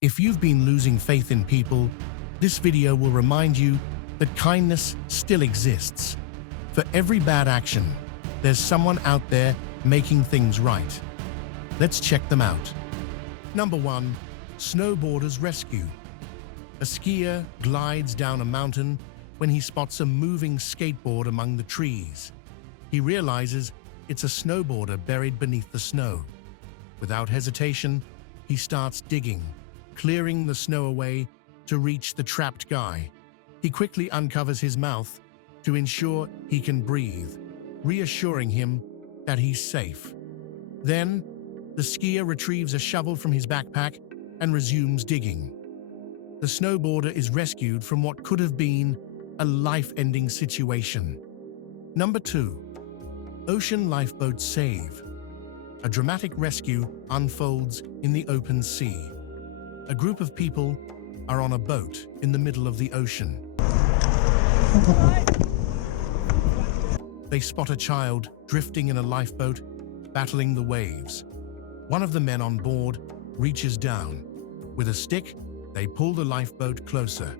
If you've been losing faith in people, this video will remind you that kindness still exists. For every bad action, there's someone out there making things right. Let's check them out. Number 1. Snowboarders rescue. A skier glides down a mountain when he spots a moving skateboard among the trees. He realizes it's a snowboarder buried beneath the snow. Without hesitation, he starts digging, clearing the snow away to reach the trapped guy. He quickly uncovers his mouth to ensure he can breathe, reassuring him that he's safe. Then, the skier retrieves a shovel from his backpack and resumes digging. The snowboarder is rescued from what could have been a life-ending situation. Number 2. Ocean lifeboat save. A dramatic rescue unfolds in the open sea. A group of people are on a boat in the middle of the ocean. They spot a child drifting in a lifeboat, battling the waves. One of the men on board reaches down. With a stick, they pull the lifeboat closer.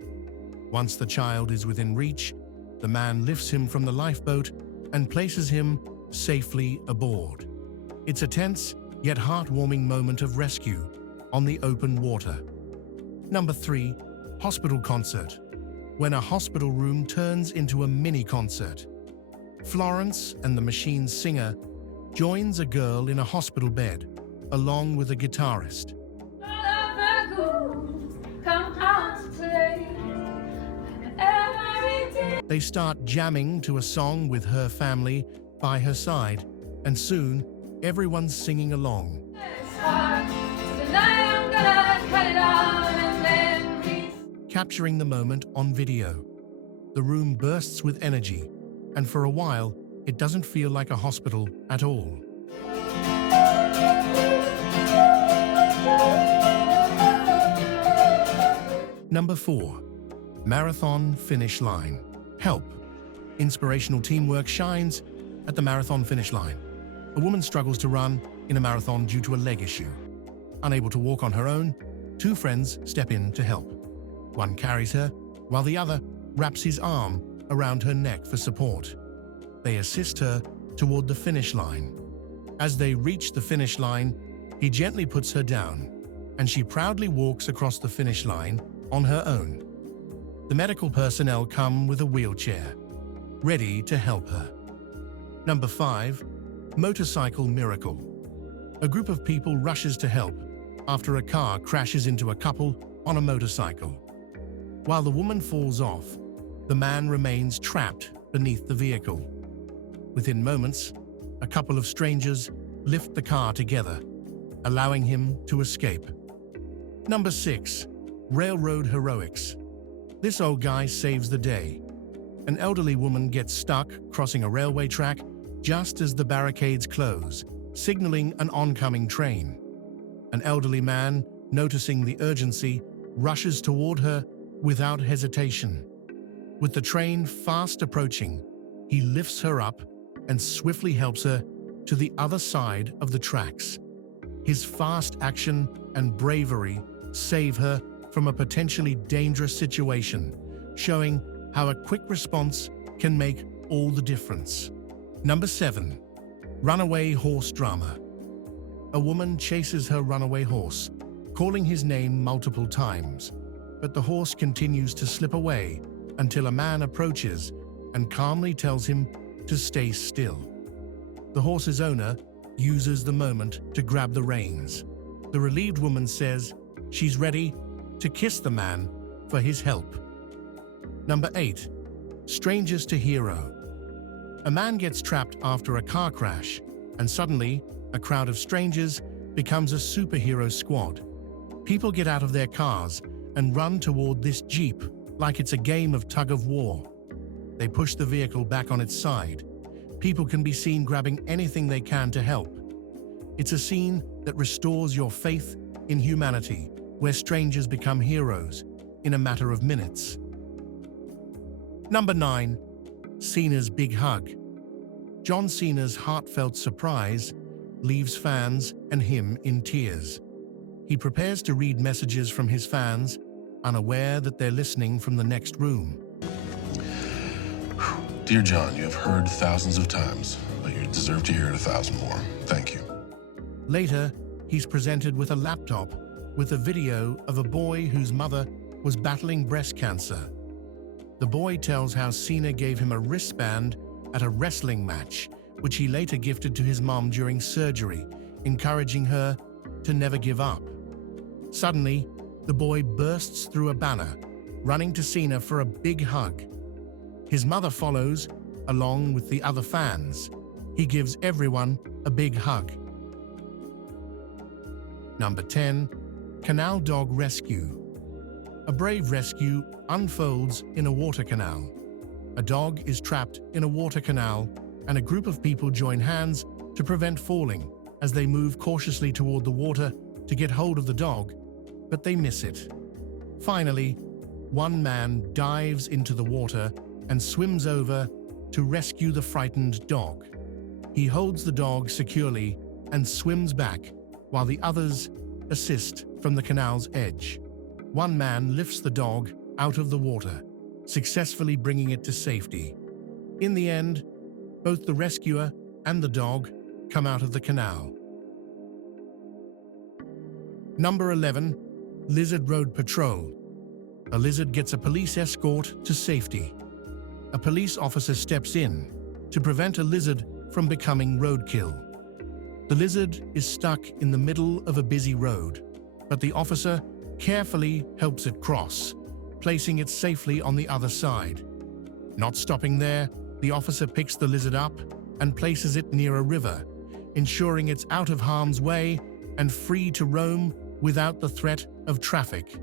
Once the child is within reach, the man lifts him from the lifeboat and places him safely aboard. It's a tense yet heartwarming moment of rescue on the open water. Number 3. Hospital concert. When a hospital room turns into a mini concert. Florence and the Machine's singer joins a girl in a hospital bed, along with a guitarist. They start jamming to a song with her family by her side, and soon everyone's singing along. Capturing the moment on video. The room bursts with energy, and for a while, it doesn't feel like a hospital at all. Number 4. Marathon finish line. Help. Inspirational teamwork shines at the marathon finish line. A woman struggles to run in a marathon due to a leg issue. Unable to walk on her own, 2 friends step in to help. One carries her, while the other wraps his arm around her neck for support. They assist her toward the finish line. As they reach the finish line, he gently puts her down, and she proudly walks across the finish line on her own. The medical personnel come with a wheelchair, ready to help her. Number 5. Motorcycle miracle. A group of people rushes to help after a car crashes into a couple on a motorcycle. While the woman falls off, the man remains trapped beneath the vehicle. Within moments, a couple of strangers lift the car together, allowing him to escape. Number 6. Railroad heroics. This old guy saves the day. An elderly woman gets stuck crossing a railway track just as the barricades close, signaling an oncoming train. An elderly man, noticing the urgency, rushes toward her without hesitation. With the train fast approaching, he lifts her up and swiftly helps her to the other side of the tracks. His fast action and bravery save her from a potentially dangerous situation, showing how a quick response can make all the difference. Number 7. Runaway horse drama. A woman chases her runaway horse, calling his name multiple times, but the horse continues to slip away until a man approaches and calmly tells him to stay still. The horse's owner uses the moment to grab the reins. The relieved woman says she's ready to kiss the man for his help. Number 8. Strangers to hero. A man gets trapped after a car crash, and suddenly, a crowd of strangers becomes a superhero squad. People get out of their cars and run toward this jeep like it's a game of tug-of-war. They push the vehicle back on its side. People can be seen grabbing anything they can to help. It's a scene that restores your faith in humanity, where strangers become heroes in a matter of minutes. Number 9. Cena's big hug. John Cena's heartfelt surprise leaves fans and him in tears. He prepares to read messages from his fans, unaware that they're listening from the next room. Dear John, you have heard thousands of times, but you deserve to hear it 1,000 more. Thank you. Later, he's presented with a laptop with a video of a boy whose mother was battling breast cancer. The boy tells how Cena gave him a wristband at a wrestling match, which he later gifted to his mom during surgery, encouraging her to never give up. Suddenly, the boy bursts through a banner, running to Cena for a big hug. His mother follows, along with the other fans. He gives everyone a big hug. Number 10. Canal Dog Rescue. A brave rescue unfolds in a water canal. A dog is trapped in a water canal, and a group of people join hands to prevent falling as they move cautiously toward the water to get hold of the dog, but they miss it. Finally, one man dives into the water and swims over to rescue the frightened dog. He holds the dog securely and swims back, while the others assist from the canal's edge. One man lifts the dog out of the water, successfully bringing it to safety. In the end, both the rescuer and the dog come out of the canal. Number 11. Lizard Road Patrol. A lizard gets a police escort to safety. A police officer steps in to prevent a lizard from becoming roadkill. The lizard is stuck in the middle of a busy road, but the officer carefully helps it cross, placing it safely on the other side. Not stopping there, the officer picks the lizard up and places it near a river, ensuring it's out of harm's way and free to roam without the threat of traffic.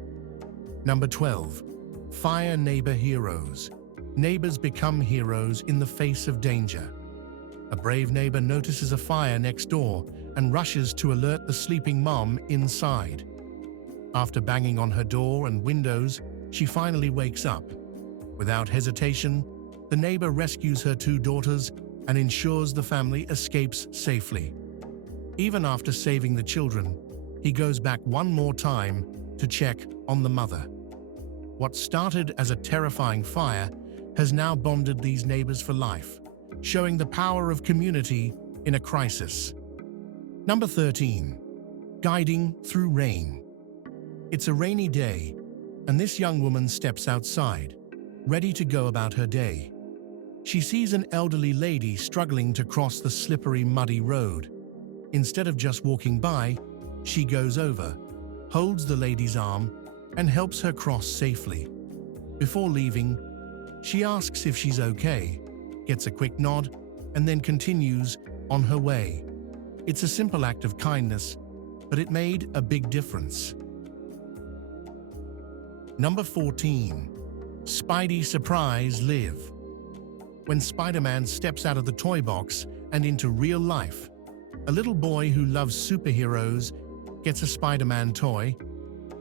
Number 12. Fire Neighbor Heroes. Neighbors become heroes in the face of danger. A brave neighbor notices a fire next door and rushes to alert the sleeping mom inside. After banging on her door and windows, she finally wakes up. Without hesitation, the neighbor rescues her two daughters and ensures the family escapes safely. Even after saving the children, he goes back one more time to check on the mother. What started as a terrifying fire has now bonded these neighbors for life, showing the power of community in a crisis. Number 13. Guiding through rain. It's a rainy day, and this young woman steps outside, ready to go about her day. She sees an elderly lady struggling to cross the slippery, muddy road. Instead of just walking by, she goes over, holds the lady's arm, and helps her cross safely. Before leaving, she asks if she's okay, gets a quick nod, and then continues on her way. It's a simple act of kindness, but it made a big difference. Number 14. Spidey Surprise Live. When Spider-Man steps out of the toy box and into real life, a little boy who loves superheroes gets a Spider-Man toy,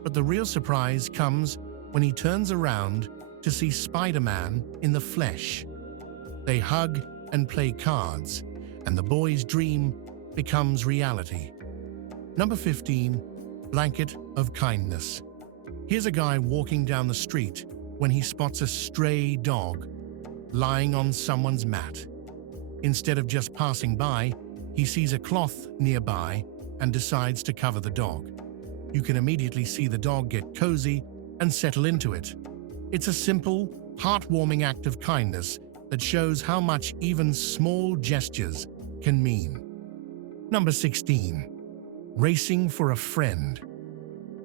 but the real surprise comes when he turns around to see Spider-Man in the flesh. They hug and play cards, and the boy's dream becomes reality. Number 15. Blanket of Kindness. Here's a guy walking down the street when he spots a stray dog lying on someone's mat. Instead of just passing by, he sees a cloth nearby and decides to cover the dog. You can immediately see the dog get cozy and settle into it. It's a simple, heartwarming act of kindness that shows how much even small gestures can mean. Number 16. Racing for a friend.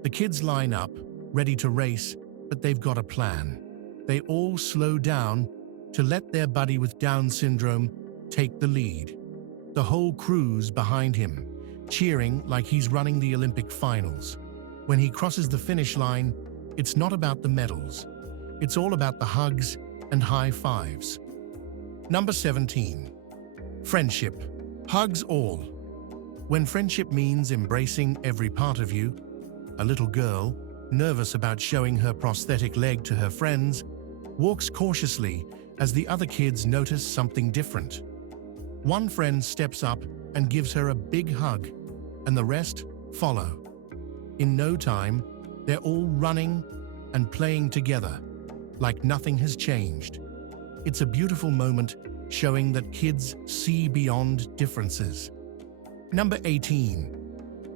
The kids line up, ready to race, but they've got a plan. They all slow down to let their buddy with Down syndrome take the lead. The whole crew's behind him, cheering like he's running the Olympic finals. When he crosses the finish line, it's not about the medals. It's all about the hugs and high fives. Number 17. Friendship. Hugs all. When friendship means embracing every part of you, a little girl, nervous about showing her prosthetic leg to her friends, walks cautiously as the other kids notice something different. One friend steps up and gives her a big hug, and the rest follow. In no time, they're all running and playing together, like nothing has changed. It's a beautiful moment showing that kids see beyond differences. Number 18.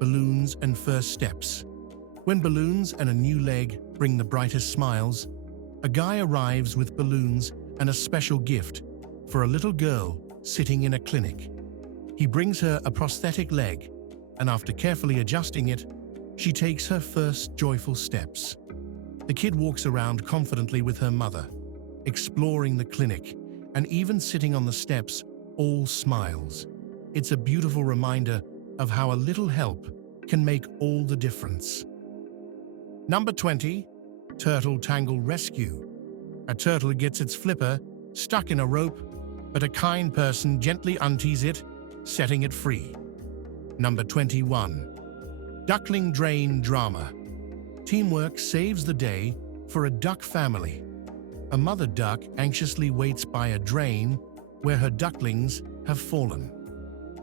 Balloons and first steps. When balloons and a new leg bring the brightest smiles, a guy arrives with balloons and a special gift for a little girl sitting in a clinic. He brings her a prosthetic leg, and after carefully adjusting it, she takes her first joyful steps. The kid walks around confidently with her mother, exploring the clinic, and even sitting on the steps, all smiles. It's a beautiful reminder of how a little help can make all the difference. Number 20. Turtle Tangle Rescue. A turtle gets its flipper stuck in a rope, but a kind person gently untees it, setting it free. Number 21. Duckling Drain Drama. Teamwork saves the day for a duck family. A mother duck anxiously waits by a drain where her ducklings have fallen.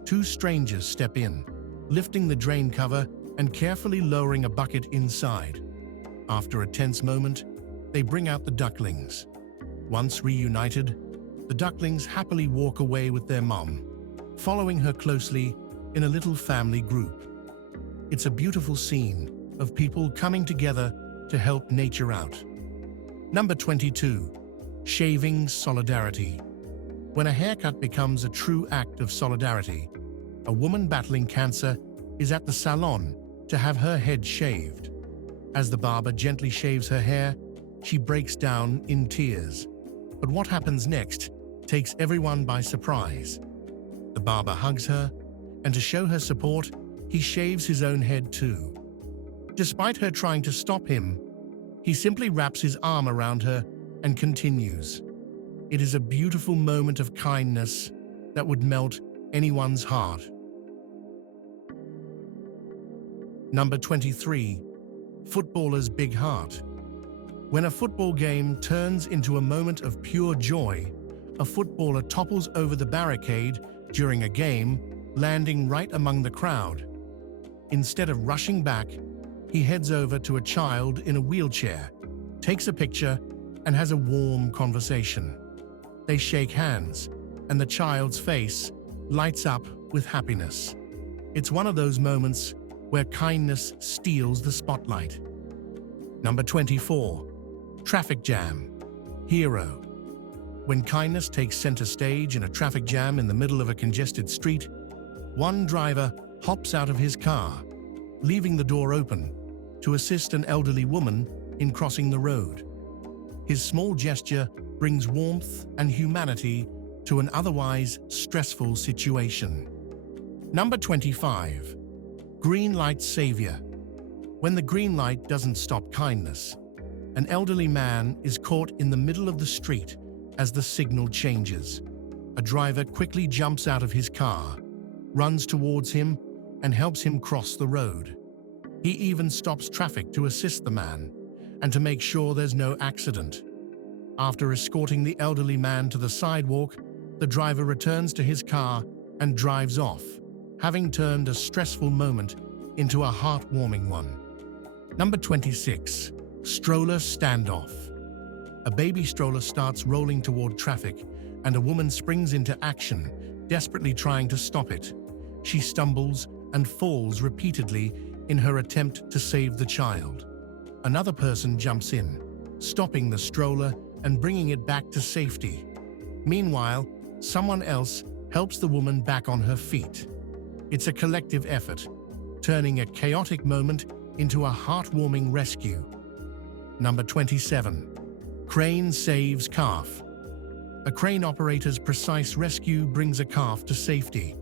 Two strangers step in, lifting the drain cover and carefully lowering a bucket inside. After a tense moment, they bring out the ducklings. Once reunited, the ducklings happily walk away with their mom, following her closely in a little family group. It's a beautiful scene of people coming together to help nature out. Number 22. Shaving Solidarity. When a haircut becomes a true act of solidarity, a woman battling cancer is at the salon to have her head shaved. As the barber gently shaves her hair, she breaks down in tears. But what happens next takes everyone by surprise. The barber hugs her, and to show her support, he shaves his own head too. Despite her trying to stop him, he simply wraps his arm around her and continues. It is a beautiful moment of kindness that would melt anyone's heart. Number 23. Footballer's Big Heart. When a football game turns into a moment of pure joy, a footballer topples over the barricade during a game, landing right among the crowd. Instead of rushing back, he heads over to a child in a wheelchair, takes a picture, and has a warm conversation. They shake hands, and the child's face lights up with happiness. It's one of those moments where kindness steals the spotlight. Number 24. Traffic Jam. Hero. When kindness takes center stage in a traffic jam in the middle of a congested street, one driver hops out of his car, leaving the door open to assist an elderly woman in crossing the road. His small gesture brings warmth and humanity to an otherwise stressful situation. Number 25. Green Light Savior. When the green light doesn't stop kindness, an elderly man is caught in the middle of the street as the signal changes. A driver quickly jumps out of his car, runs towards him, and helps him cross the road. He even stops traffic to assist the man and to make sure there's no accident. After escorting the elderly man to the sidewalk, the driver returns to his car and drives off, having turned a stressful moment into a heartwarming one. Number 26. Stroller Standoff. A baby stroller starts rolling toward traffic, and a woman springs into action, desperately trying to stop it. She stumbles and falls repeatedly in her attempt to save the child. Another person jumps in, stopping the stroller and bringing it back to safety. Meanwhile, someone else helps the woman back on her feet. It's a collective effort, turning a chaotic moment into a heartwarming rescue. Number 27. Crane Saves Calf. A crane operator's precise rescue brings a calf to safety.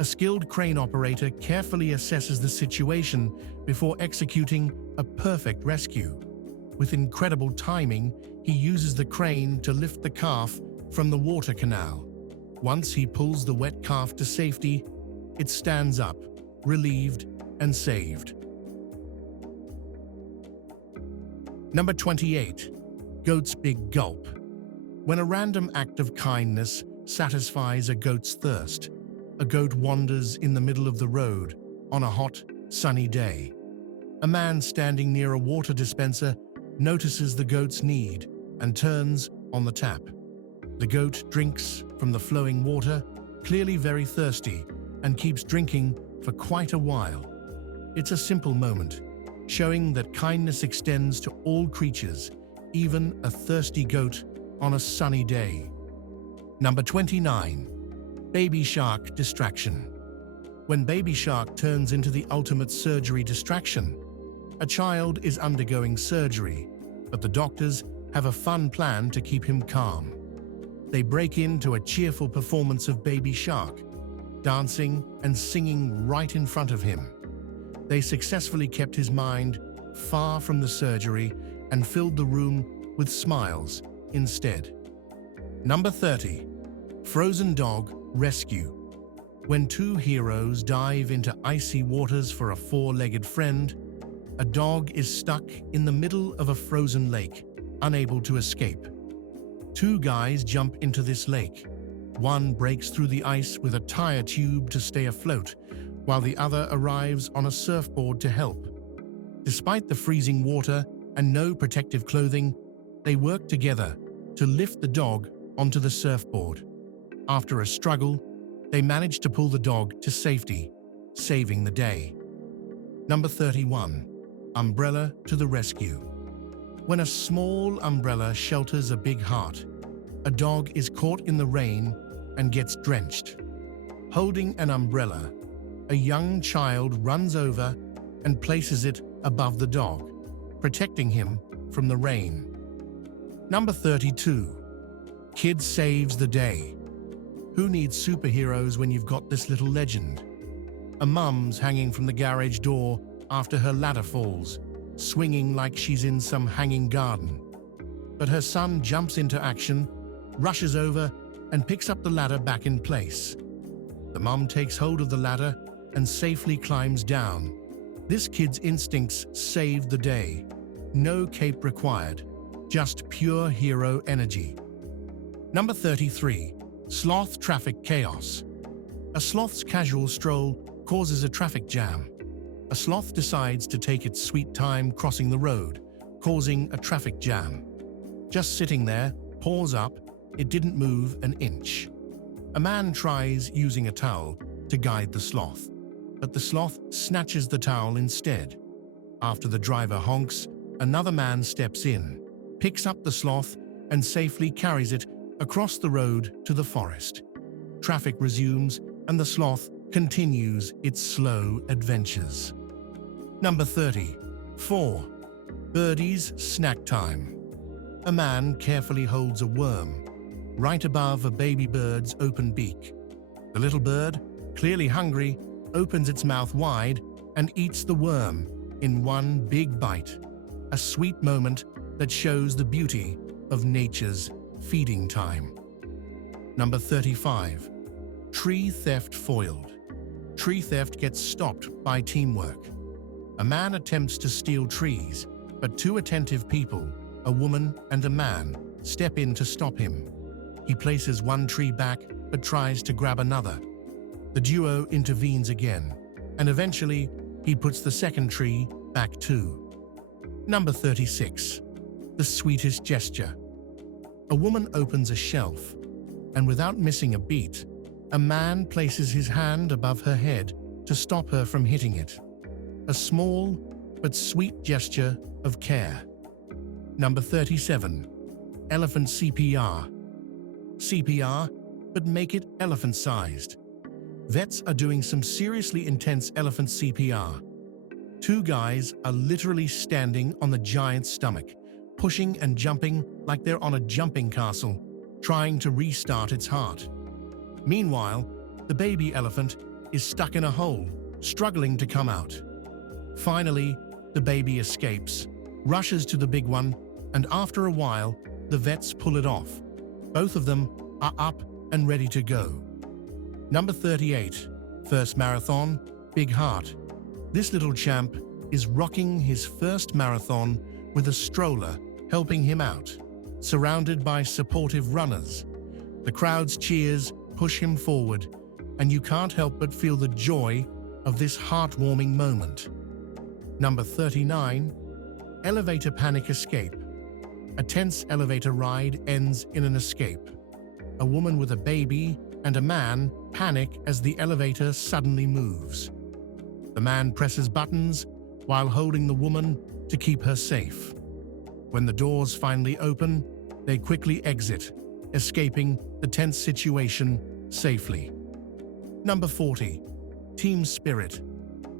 A skilled crane operator carefully assesses the situation before executing a perfect rescue. With incredible timing, he uses the crane to lift the calf from the water canal. Once he pulls the wet calf to safety, it stands up, relieved and saved. Number 28. Goat's Big Gulp. When a random act of kindness satisfies a goat's thirst, a goat wanders in the middle of the road on a hot, sunny day. A man standing near a water dispenser notices the goat's need and turns on the tap. The goat drinks from the flowing water, clearly very thirsty, and keeps drinking for quite a while. It's a simple moment, showing that kindness extends to all creatures, even a thirsty goat on a sunny day. Number 29. Baby Shark Distraction. When Baby Shark turns into the ultimate surgery distraction, a child is undergoing surgery, but the doctors have a fun plan to keep him calm. They break into a cheerful performance of Baby Shark, dancing and singing right in front of him. They successfully kept his mind far from the surgery and filled the room with smiles instead. Number 30. Frozen Dog Rescue. When two heroes dive into icy waters for a four-legged friend, a dog is stuck in the middle of a frozen lake, unable to escape. Two guys jump into this lake. One breaks through the ice with a tire tube to stay afloat, while the other arrives on a surfboard to help. Despite the freezing water and no protective clothing, they work together to lift the dog onto the surfboard. After a struggle, they manage to pull the dog to safety, saving the day. Number 31. Umbrella to the rescue. When a small umbrella shelters a big heart, a dog is caught in the rain and gets drenched. Holding an umbrella, a young child runs over and places it above the dog, protecting him from the rain. Number 32. Kid saves the day. Who needs superheroes when you've got this little legend? A mum's hanging from the garage door after her ladder falls, swinging like she's in some hanging garden. But her son jumps into action, rushes over, and picks up the ladder back in place. The mum takes hold of the ladder and safely climbs down. This kid's instincts saved the day. No cape required, just pure hero energy. Number 33. Sloth Traffic Chaos. A sloth's casual stroll causes a traffic jam. A sloth decides to take its sweet time crossing the road, causing a traffic jam. Just sitting there, paws up, it didn't move an inch. A man tries using a towel to guide the sloth, but the sloth snatches the towel instead. After the driver honks, another man steps in, picks up the sloth, and safely carries it across the road to the forest. Traffic resumes, and the sloth continues its slow adventures. Number 34. Birdie's Snack Time. A man carefully holds a worm right above a baby bird's open beak. The little bird, clearly hungry, opens its mouth wide and eats the worm in one big bite. A sweet moment that shows the beauty of nature's feeding time. Number 35. Tree Theft Foiled. Tree theft gets stopped by teamwork. A man attempts to steal trees, but two attentive people, a woman and a man, step in to stop him. He places one tree back, but tries to grab another. The duo intervenes again, and eventually he puts the second tree back too. Number 36. The Sweetest Gesture. A woman opens a shelf, and without missing a beat, a man places his hand above her head to stop her from hitting it. A small but sweet gesture of care. Number 37. Elephant CPR. CPR, but make it elephant-sized. Vets are doing some seriously intense elephant CPR. Two guys are literally standing on the giant's stomach, pushing and jumping like they're on a jumping castle, trying to restart its heart. Meanwhile, the baby elephant is stuck in a hole, struggling to come out. Finally, the baby escapes, rushes to the big one, and after a while, the vets pull it off. Both of them are up and ready to go. Number 38. First marathon, big heart. This little champ is rocking his first marathon with a stroller helping him out, surrounded by supportive runners. The crowd's cheers push him forward, and you can't help but feel the joy of this heartwarming moment. Number 39. Elevator panic escape. A tense elevator ride ends in an escape. A woman with a baby and a man panic as the elevator suddenly moves. The man presses buttons while holding the woman to keep her safe. When the doors finally open, they quickly exit, escaping the tense situation safely. Number 40. Team spirit.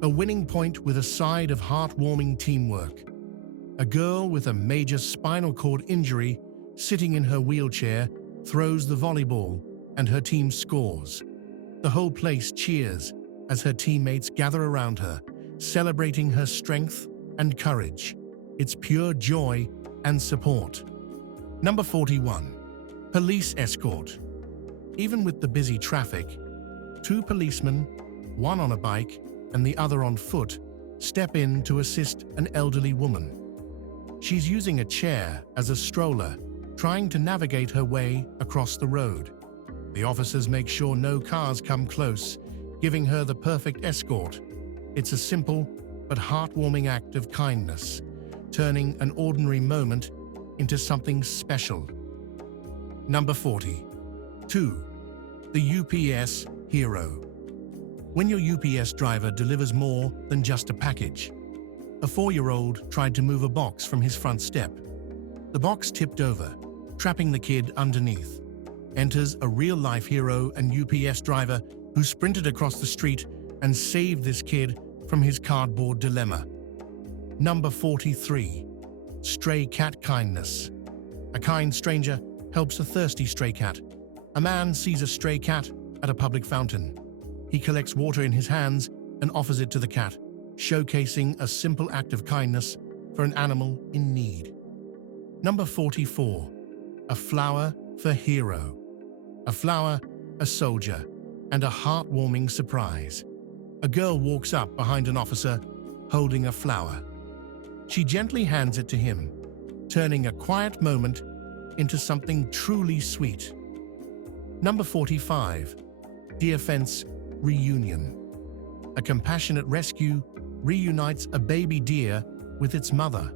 A winning point with a side of heartwarming teamwork. A girl with a major spinal cord injury, sitting in her wheelchair, throws the volleyball and her team scores. The whole place cheers as her teammates gather around her, celebrating her strength and courage. It's pure joy and support. Number 41. Police escort. Even with the busy traffic, two policemen, one on a bike and the other on foot, step in to assist an elderly woman. She's using a chair as a stroller, trying to navigate her way across the road. The officers make sure no cars come close, giving her the perfect escort. It's a simple but heartwarming act of kindness, turning an ordinary moment into something special. Number 40. 2. The UPS hero. When your UPS driver delivers more than just a package. A 4-year-old tried to move a box from his front step. The box tipped over, trapping the kid underneath. Enters a real-life hero and UPS driver who sprinted across the street and saved this kid from his cardboard dilemma. Number 43. Stray cat kindness. A kind stranger helps a thirsty stray cat. A man sees a stray cat at a public fountain. He collects water in his hands and offers it to the cat, showcasing a simple act of kindness for an animal in need. Number 44. A flower for hero. A flower, a soldier, and a heartwarming surprise. A girl walks up behind an officer holding a flower. She gently hands it to him, turning a quiet moment into something truly sweet. Number 45. Deer Fence reunion. A compassionate rescue reunites a baby deer with its mother.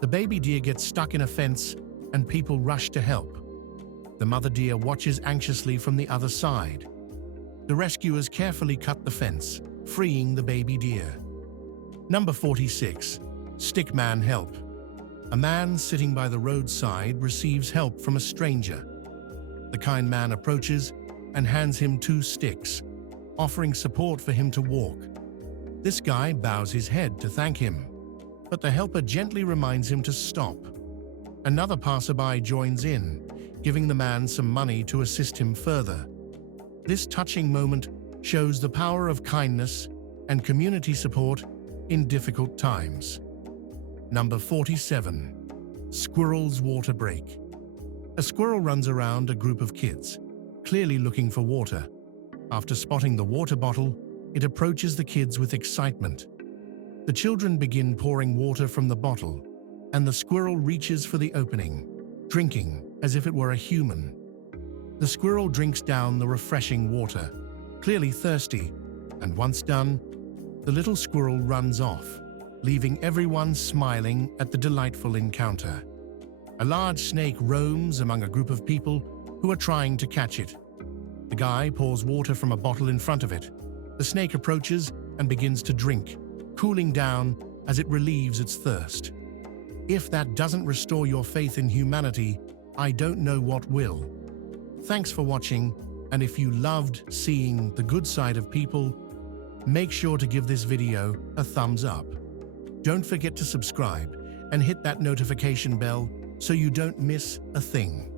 The baby deer gets stuck in a fence and people rush to help. The mother deer watches anxiously from the other side. The rescuers carefully cut the fence, freeing the baby deer. Number 46. Stickman Help. A man sitting by the roadside receives help from a stranger. The kind man approaches and hands him 2 sticks, offering support for him to walk. This guy bows his head to thank him, but the helper gently reminds him to stop. Another passerby joins in, giving the man some money to assist him further. This touching moment shows the power of kindness and community support in difficult times. Number 47. Squirrels water break. A squirrel runs around a group of kids, clearly looking for water. After spotting the water bottle, it approaches the kids with excitement. The children begin pouring water from the bottle, and the squirrel reaches for the opening, drinking as if it were a human. The squirrel drinks down the refreshing water, clearly thirsty, and once done, the little squirrel runs off, leaving everyone smiling at the delightful encounter. A large snake roams among a group of people who are trying to catch it. The guy pours water from a bottle in front of it. The snake approaches and begins to drink, cooling down as it relieves its thirst. If that doesn't restore your faith in humanity, I don't know what will. Thanks for watching, and if you loved seeing the good side of people, make sure to give this video a thumbs up. Don't forget to subscribe and hit that notification bell so you don't miss a thing.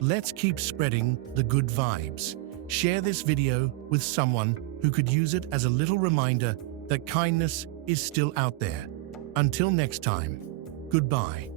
Let's keep spreading the good vibes. Share this video with someone who could use it as a little reminder that kindness is still out there. Until next time, goodbye.